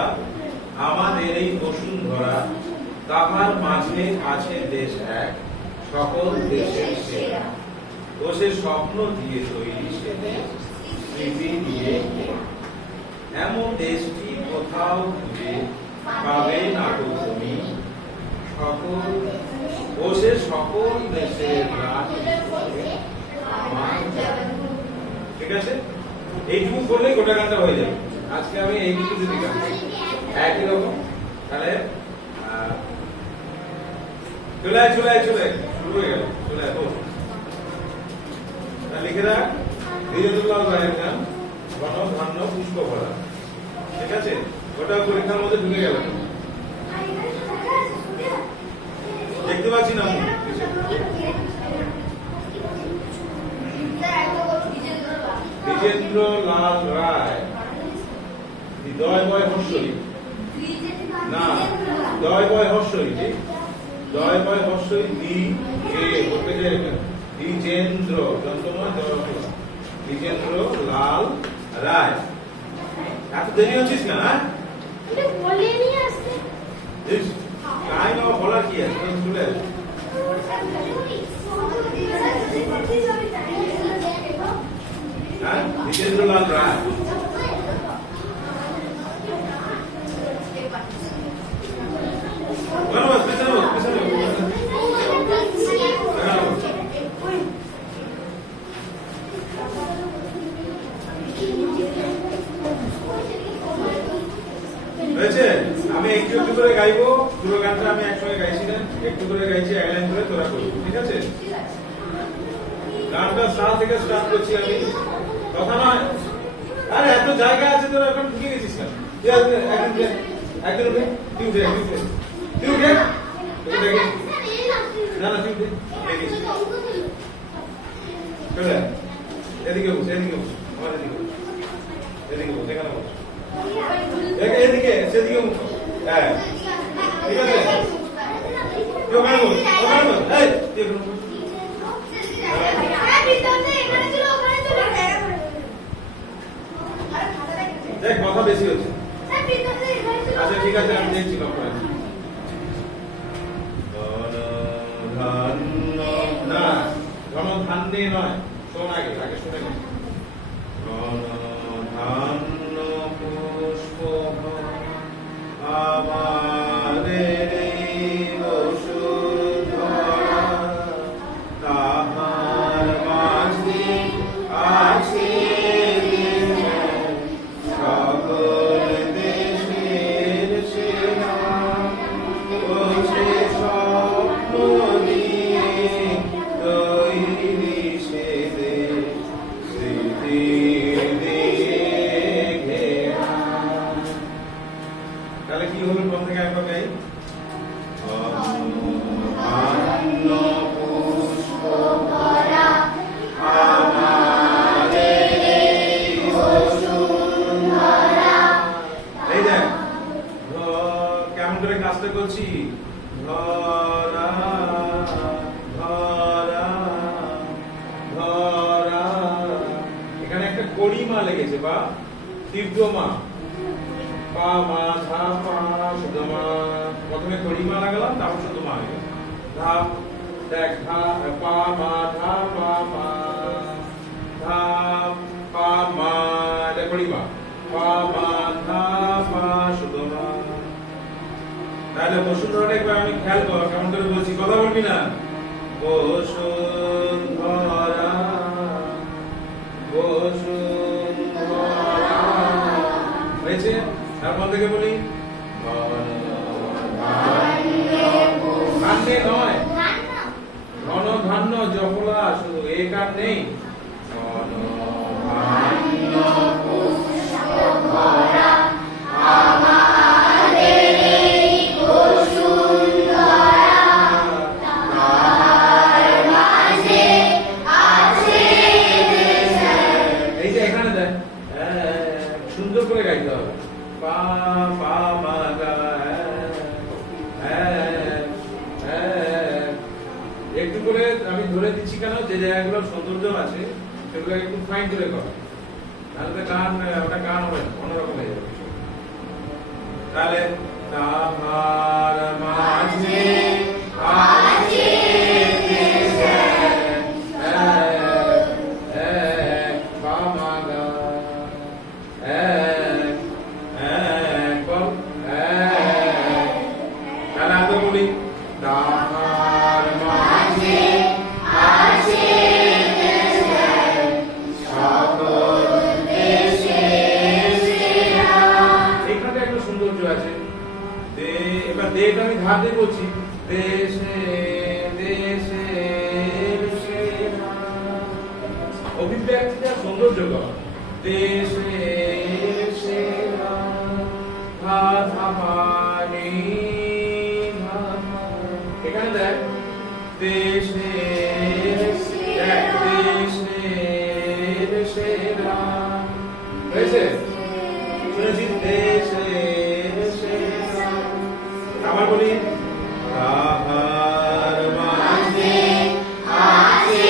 ধরা আমাদের এই বসুন্ধরা, তাহার মাঝে আছে দেশ এক, সকল দেশের সেরা। ও সে স্বপ্ন দিয়ে তৈরি সে দেশ, স্মৃতি দিয়ে এমন দেশটি কোথাও খুঁজে পাবে না তো তুমি। সকল ও সে সকল দেশের ঠিক আছে, এইটুকু করলেই গোটা গানটা হয়ে যাবে। আজকে আমি এইটুকু যদি গান একই রকম, তাহলে চলে শুরু হয়ে গেল। চলে লিখে রাখ ধীরেন্দ্রলাল রায়ের গান গণধান্য পুষ্প ভরা। ঠিক আছে, ওটা পরীক্ষার মধ্যে ঢুকে গেল। দেখতে পাচ্ছি না দ্বিজেন্দ্রলাল রায়, দয় বয় হর্ষই না, দয় বয় হর্ষই, দয় বয় হর্ষই দ্বিজেন্দ্র দ্বিজেন্দ্র লাল রায়। এত দেরি হচ্ছিস না? তাই না, বলার কি আছে? চলে দ্বিজেন্দ্রলাল রায়। আমি একটু একটু করে গাইবো, পুরো গানটা আমি একসঙ্গে গাইছি না, একটু করে গাইছি, এক লাইন করে তোরা করবি। ঠিক আছে, গানটা সারা থেকে স্টার্ট করছি আমি, কথা নয়। আরে এত জায়গা আছে, তোরা এখন ঢুকে গেছিস না? একজন উঠে, তুই উঠে না না, তুই উঠে চলে এদিকে বস, আমার এদিকে বস, এখানে বস, এদিকে সেদিকে মুখ। হ্যাঁ ঠিক আছে, ওখানে বস, দেখ কথা বেশি হচ্ছে। আচ্ছা ঠিক আছে, আমি দেখছি না, গণধান্যে নয়, শোন আগে শুনে নে। গণধান্য পুষ্প আমাদের বসুন্ধরা, তাহার মাঝে আছে সকল দেশের সেরা। ও সে স্বপ্ন দিয়ে তৈরি সে দেশ, স্মৃতি দিয়ে ঘেরা। তাহলে কি হলো? কোন থেকে একবার গাই? পুষ্প ভরা আমাদের বসুন্ধরা। এই দেখ কেমন করে কাজটা করছি। ধরা ধরা ধরা, এখানে একটা কড়িমা লেগেছে বা তীব্রমা, পা মা ধা পা শুধু মা। প্রথমে কড়িমা লাগালাম, তারপর শুধু মা হয়ে গেল। ধা দেখ, ধা পা মা ধা পা মা, ধা পা মা, এটা কড়িমা, পা মা ধা পা শুধু মা। তাহলে বসুন্ধরাটা একবার আমি খেয়াল কর কেমন করে বলছি, কথা বলবি না। বসুন্ধরা বসুন্ধরা হয়েছে। তারপর থেকে বলি ধান্যে নয়, ঘনধান্য জফলা, শুধু এ কার নেই। ঘনধান্য পুষ্প ভরা আমাদের বসুন্ধরা, তাহার মাঝে আছে দেশ। এই যে এখানে দেখ, সুন্দর করে গাইতে হবে। পা পা মা গা, একটু করে আমি ধরে দিচ্ছি কেন, যে জায়গাগুলো সৌন্দর্য আছে সেগুলো একটু ফাইন করে কর, তাহলে গান ওটা গান হবে অন্যরকম হয়ে যাবে। তাহলে তাহার মাঝে আছে এক বামাগা এক বল এক। তাহলে আগে বলি তাহার মাঝে আছে এখানে একটা সৌন্দর্য আছে। এবার দেটা আমি ধার দিয়ে বলছি দেশে দেশে অভিব্যক্তিটা সৌন্দর্য কর দেশে সেরা ধামানি এখানে দেখ দেশে দেশে সেরা হয়েছে শুনেছি দেশে সেরা। আবার বলি তাহার মাঝে আছে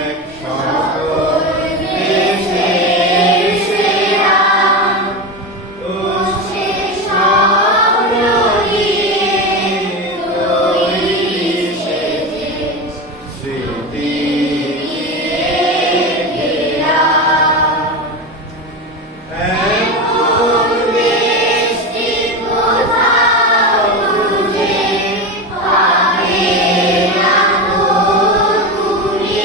এক সকল দেশের সেরা ও সে স্মরণে তৈরি স্মৃতি ঘেরা এমন দেশটি কোথাও খুঁজে পাবে না গো তুমি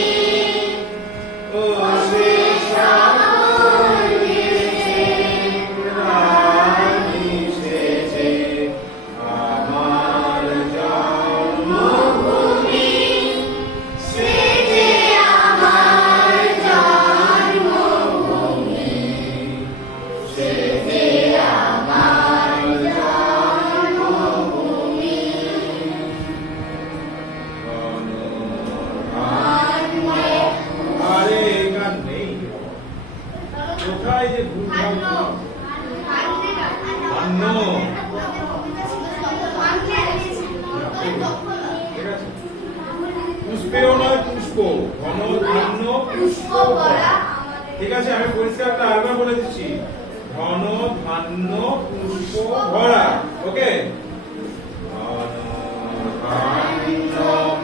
ও সে সকল দেশের রানী সেজে আমার জন্মভূমি সেজে আমার জন্মভূমি সেজে আমার জন্মভূমি আরে গান নেই কোথায় যে ভুল অন্য ঠিক আছে পুষ্পেও নয় পুষ্প ঘন ধান্য পুষ্প ভরা ঠিক আছে আমি পরিষ্কার একটা আরেকবার বলে দিচ্ছি ঘন ধান্য পুষ্প ভরা ওকে ঘন ধান্য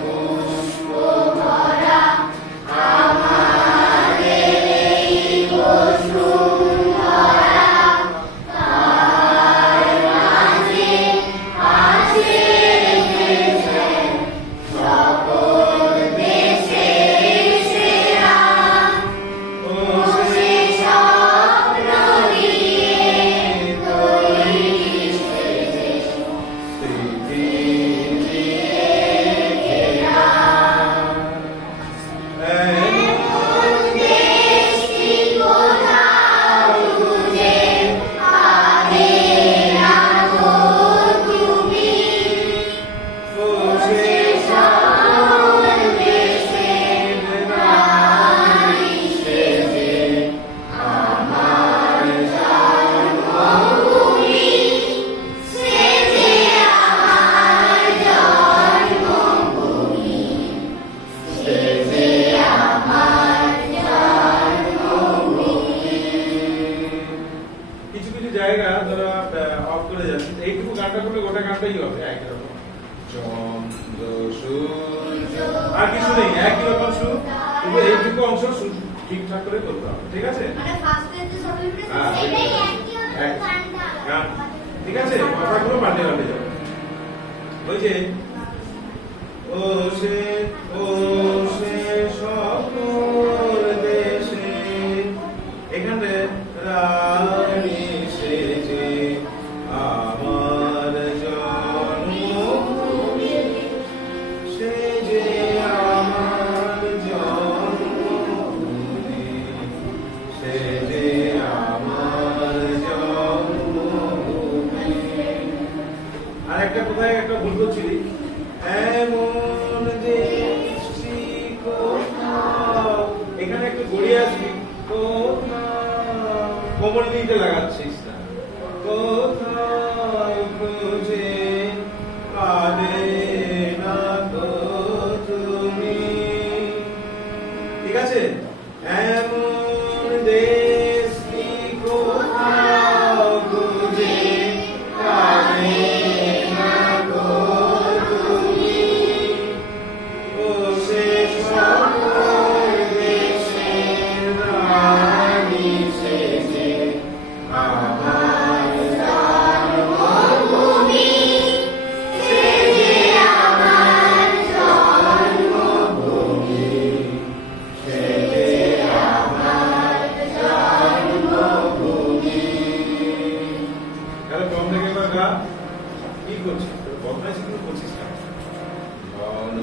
পুষ্প ভরা আমাদের এই বসুন্ধরা তার মাঝে আছে সকল দেশের সেরা ও সে স্বপ্ন নিয়ে তৈরি স্মৃতি ঘেরা এমন দেশটি কোথাও খুঁজে পাবে না গো তুমি ও সে সকল দেশের রানী সেজে আমার জন্মভূমি সেজে আমার জন্মভূমি সেজে আমার জন্মভূমি। কিছু কিছু জায়গা ধরো অফ করে যাচ্ছে এইটুকু গানটা করলে গোটা গানটাই হবে একই রকম চন্দ্র সূর্য আর কিছু নেই একই রকম সুর কিন্তু এইটুকু অংশ ঠিকঠাক করে করতে হবে ঠিক আছে হ্যাঁ গান ঠিক আছে কথাগুলো পাল্টে পাল্টে যাবে ওই যে ও সে সকল দেশে এখানে রানী সেজে আমার জন্মভূমি সেজে আমার জন্মভূমি সেজে আমার জন্মভূমি। আরেকটা কোথায় একটা ভুল করছিলি এমন দেশটি কোথাও এখানে একটু গড়িয়ে আসবি কোথাও কোমর দিকে লাগাচ্ছিস না কোথাও খুঁজে পাবে না গো তুমি ঠিক আছে এমন দেশটি কোথাও কি করছিস? বদমাইশি কিন্তু করছিস না। ঘন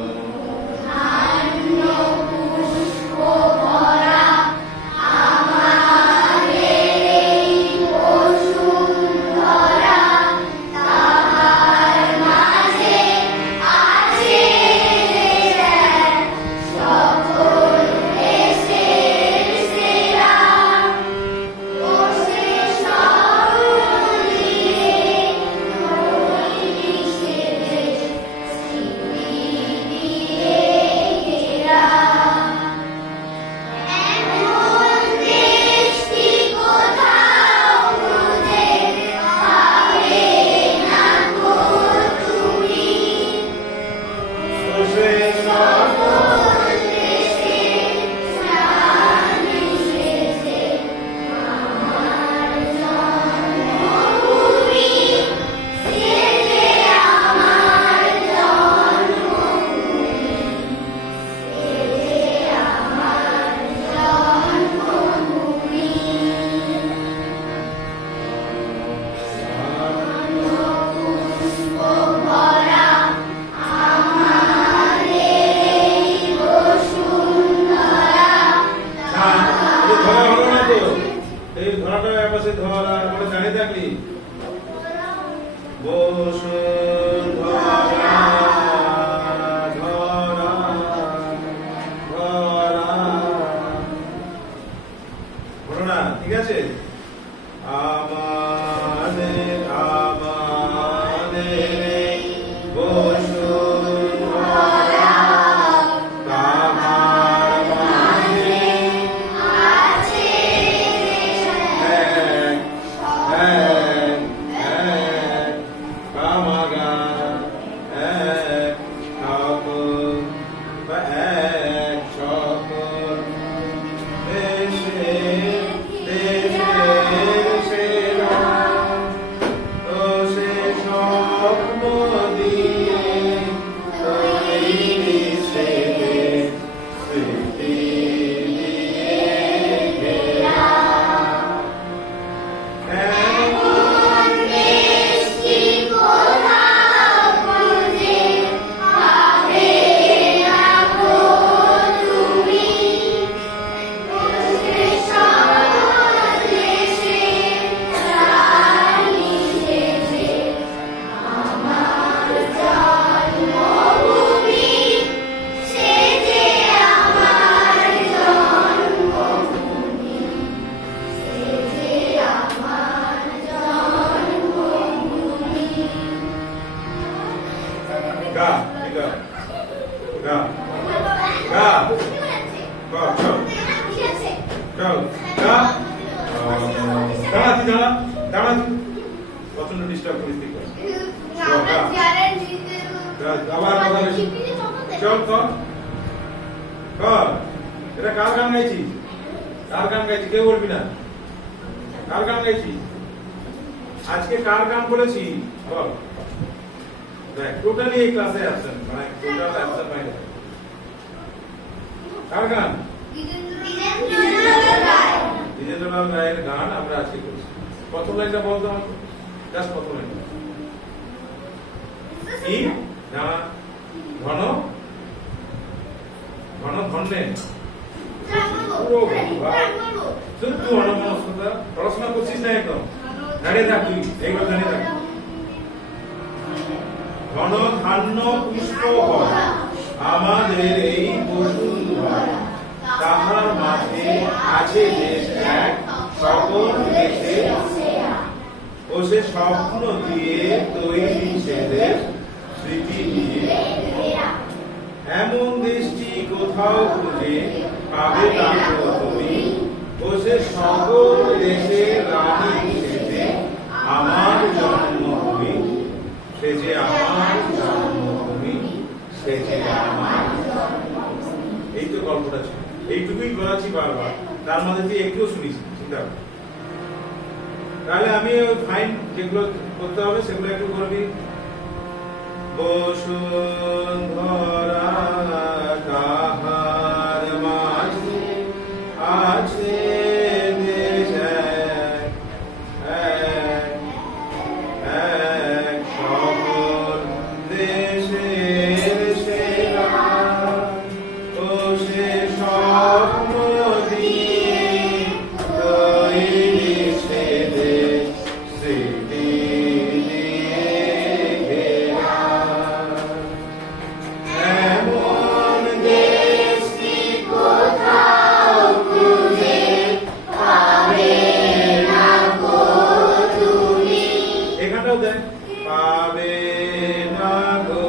ঠিক আছে। আমাদের আমাদের বসুন্ধরা তাহার মাঝে আছে এক এক এক কামাগা এক সকল বা এক সকল দেশে Ga, ga, ga, ga, go, go, go, ga. দাঁড়া, দাঁড়া, প্রচন্ড ডিস্টার্ব করিস তুই। আবার কথা বেশি। চল, কর, কর। এটা কার গান গাইছিস? কার গান গাইছিস? কেউ বলবি না। কার গান গাইছিস? আজকে কার গান বলেছি? বল। দেখ, টোটালি এই ক্লাসে অ্যাবসেন্ট, মানে টোটাল অ্যাবসেন্ট মাইন্ড। কার গান? দ্বিজেন্দ্রলাল রায়ের গান আমরা আজকে করছি। প্রথম লাইনটা বলতো আমাকে, জাস্ট প্রথম লাইন। কি না ঘন ঘন ঘন্নে তুই অনমনস্কতা পড়াশোনা করছিস না একদম। দাঁড়িয়ে থাক তুই, এইবার দাঁড়িয়ে থাক। ঘন ধান্য পুষ্প ভরা আমাদের এই বসুন্ধরা তাহার মাঝে আছে দেশ এক সকল দেশে ও সে স্বপ্ন দিয়ে তৈরি সে দেশ স্মৃতি দিয়ে এমন দেশটি কোথাও খুঁজে পাবে না তুমি ও সে সকল দেশের রানী সেজে আমার জন্মভূমি সে যে আমার জন্মভূমি সে যে আমার। এই তো গল্পটা ছিল, এইটুকুই বলাচ্ছি বারবার, তার মধ্যে তুই একটুও শুনিস চিন্তা কর। তাহলে আমি ওই ফাইন যেগুলো করতে হবে সেগুলো একটু করবি। বসুন্ধরা তাহার মাঝে আছে দেশ এক এক এক সকল দেয় পাবে না গো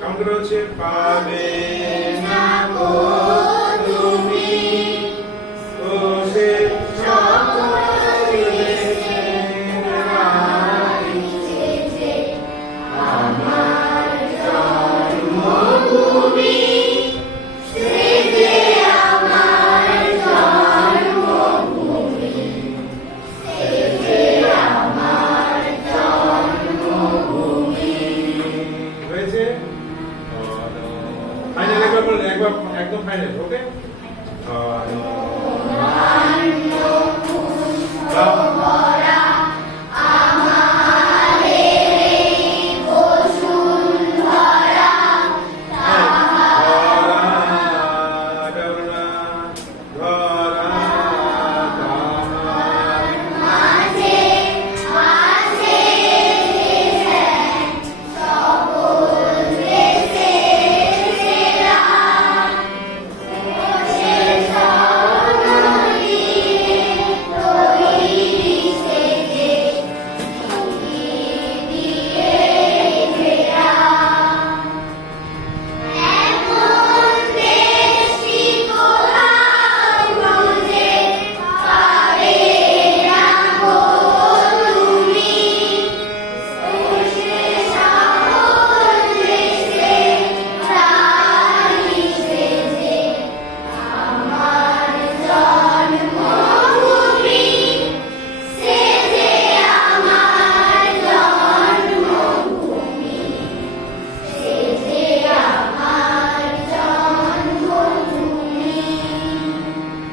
কাউন্ট করে হচ্ছে পাবে না গো তুমি বসে সকল দেশের রাজ্যে যে আমার জন্মভূমি সে যে আমার জন্মভূমি সে যে আমার জন্মভূমি হয়েছে ফাইনাল একবার বলুন একবার একদম ফাইনাল ওকে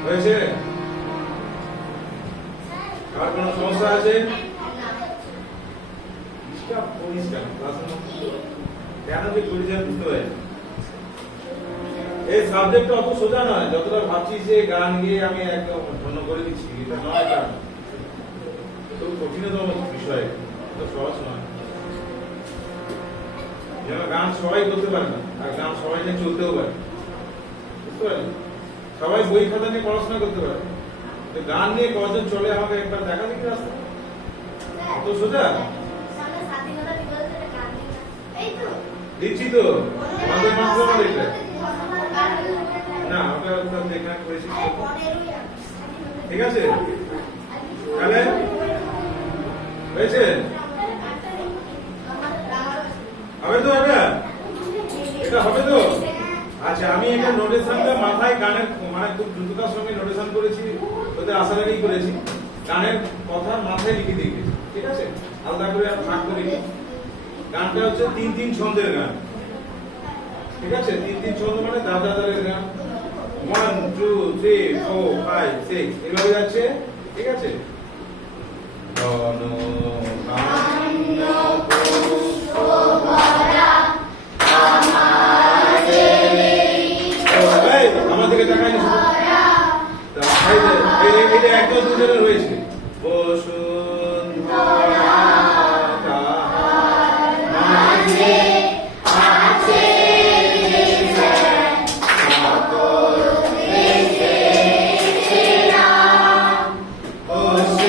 হয়েছে আর কোন সমস্যা আছে কেন যে করে যায় বুঝতে পারি এই সাবজেক্টটা অত সোজা নয় যতটা ভাবছি যে গান গিয়ে আমি একদম ধন্য করে দিচ্ছি এটা নয় গান তো কঠিনতম বিষয় তো সহজ নয় যেন গান সবাই করতে পারে না আর গান সবাই নিয়ে চলতেও পারে বুঝতে পারি সবাই বই খাতা নিয়ে পড়াশোনা করতে পারে তো গান নিয়ে কজন চলে আমাকে একবার দেখা দেখি রাস্তা অত সোজা দিচ্ছি তো আমাদের মাত্র এটা না ওটা দেখা করেছি ঠিক আছে তাহলে হয়েছে হবে তো এটা হবে তো আচ্ছা আমি একটা নোটেশনটা মাথায় গানের মানে খুব দ্রুততার সঙ্গে নোটেশন করেছি ওদের আসার আগেই করেছি গানের কথা মাথায় লিখে দিয়ে গেছি ঠিক আছে আলাদা করে আর ভাগ করিনি গানটা হচ্ছে 3-3 ছন্দের গান ঠিক আছে 3-3 ছন্দ মানে দাদা দাদের গান 1 2 3 4 5 6 এভাবে যাচ্ছে ঠিক আছে আমাদেরকে দেখাই এটা একদম দুজনের রয়েছে বসুন্ধরা Oh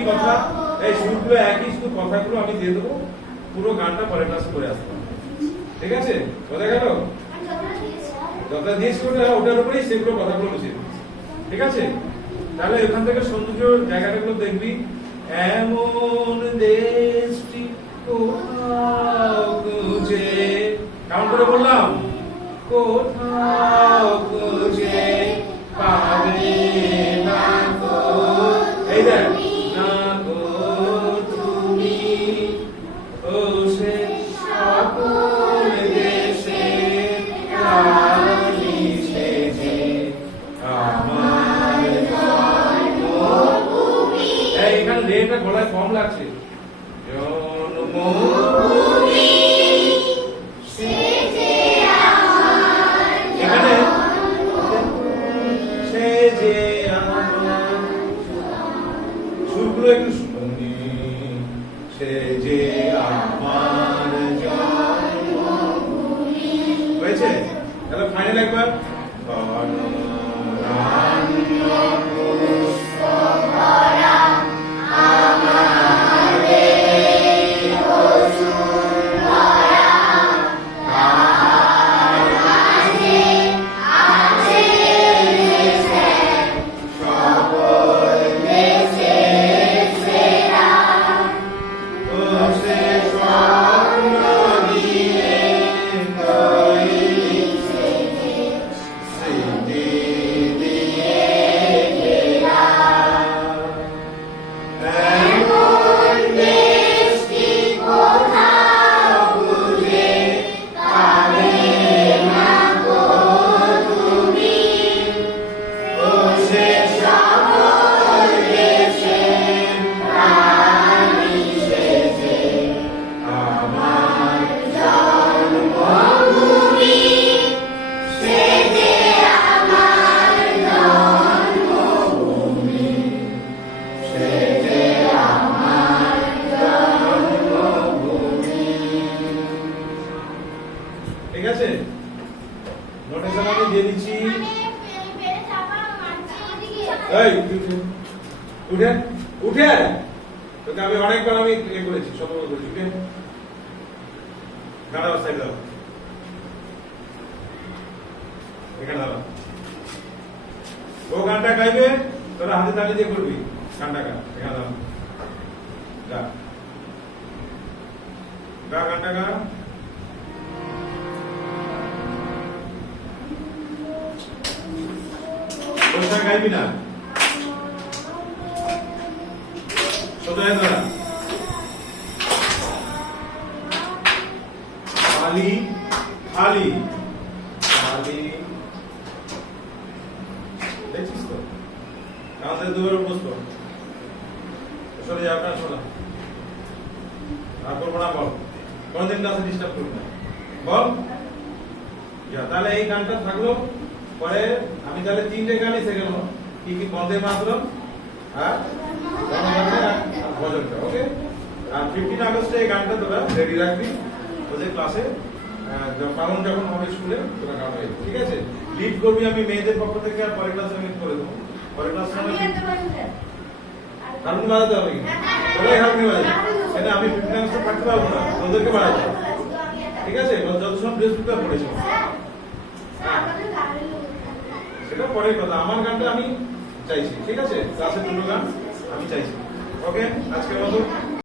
একই কথা, এই সুরগুলো একই, শুধু কথাগুলো আমি দিয়ে দেবো, পুরো গানটা পরের ক্লাসে করে আসবো। ঠিক আছে, বোঝা গেল? যতটা দিয়েছি ওটার উপরেই সেগুলো কথাগুলো বসিয়ে দিচ্ছি। ঠিক আছে, তাহলে এখান থেকে সৌন্দর্য জায়গাটাগুলো দেখবি। এমন দেশটি কোথাও খুঁজে, কেমন করে বললাম? কোথাও খুঁজে পাবে না গো, এই দেখ, না গো তুমি, ও সে সকল দেশে রানী সেজে আমার জন্মভূমি। এখানে রেটা গলায় কম লাগছে। জন্মভূমি এখানে সেজে আমার, সুরগুলো একটু শুনি, সেজে আমার জন্মভূমি। হয়েছে? তাহলে ফাইনাল একবার ঠিক আছে, নোটেশন আমি দিয়ে দিচ্ছি। এই উঠে উঠে তোকে আমি অনেকবার আমি ইয়ে করেছি, সতর্ক করেছি। উঠে গাড়া সাইড দাও, এখানে দাঁড়া। ও গানটা গাইবে, তোরা হাতে তালি দিয়ে করবি গানটা গা। এখানে দাঁড়া, গা গা গানটা গা। গাইবি না, সোজা ধরা। খালি খালি খালি, দেখছিস তো? আমাদের দুবার বসবো, সরে যা, আপনার শোনা আর করবো না। বল, কোনদিন ক্লাসে ডিস্টার্ব করবি না, বল। তাহলে এই গানটা থাকলো। পরে আমি তাহলে 3টে গানই শেখাবো, কি কি? বন্দে মাতরম আর ভজনটা, ওকে? আর 15 আগস্টে এই গানটা তোরা রেডি রাখবি ওদের ক্লাসে, কারণ যখন হবে স্কুলে তোরা গাবে। ঠিক আছে, লিড করবি আমি মেয়েদের পক্ষ থেকে, আর পরের ক্লাসে আমি করে দেবো। পরের ক্লাসে হারমোনি বাজাতে হবে, তোরাই হারমোনি বাজাবে। এটা আমি 15 আগস্টে থাকতে পারবো না, তোদেরকে বাজাবো। ঠিক আছে, যত সময় বৃহস্পতিবার পড়েছি সেটা পরের কথা। আমার গানটা আমি চাইছি, ঠিক আছে? ক্লাসের 2টো গান আমি চাইছি। ওকে, আজকের মতো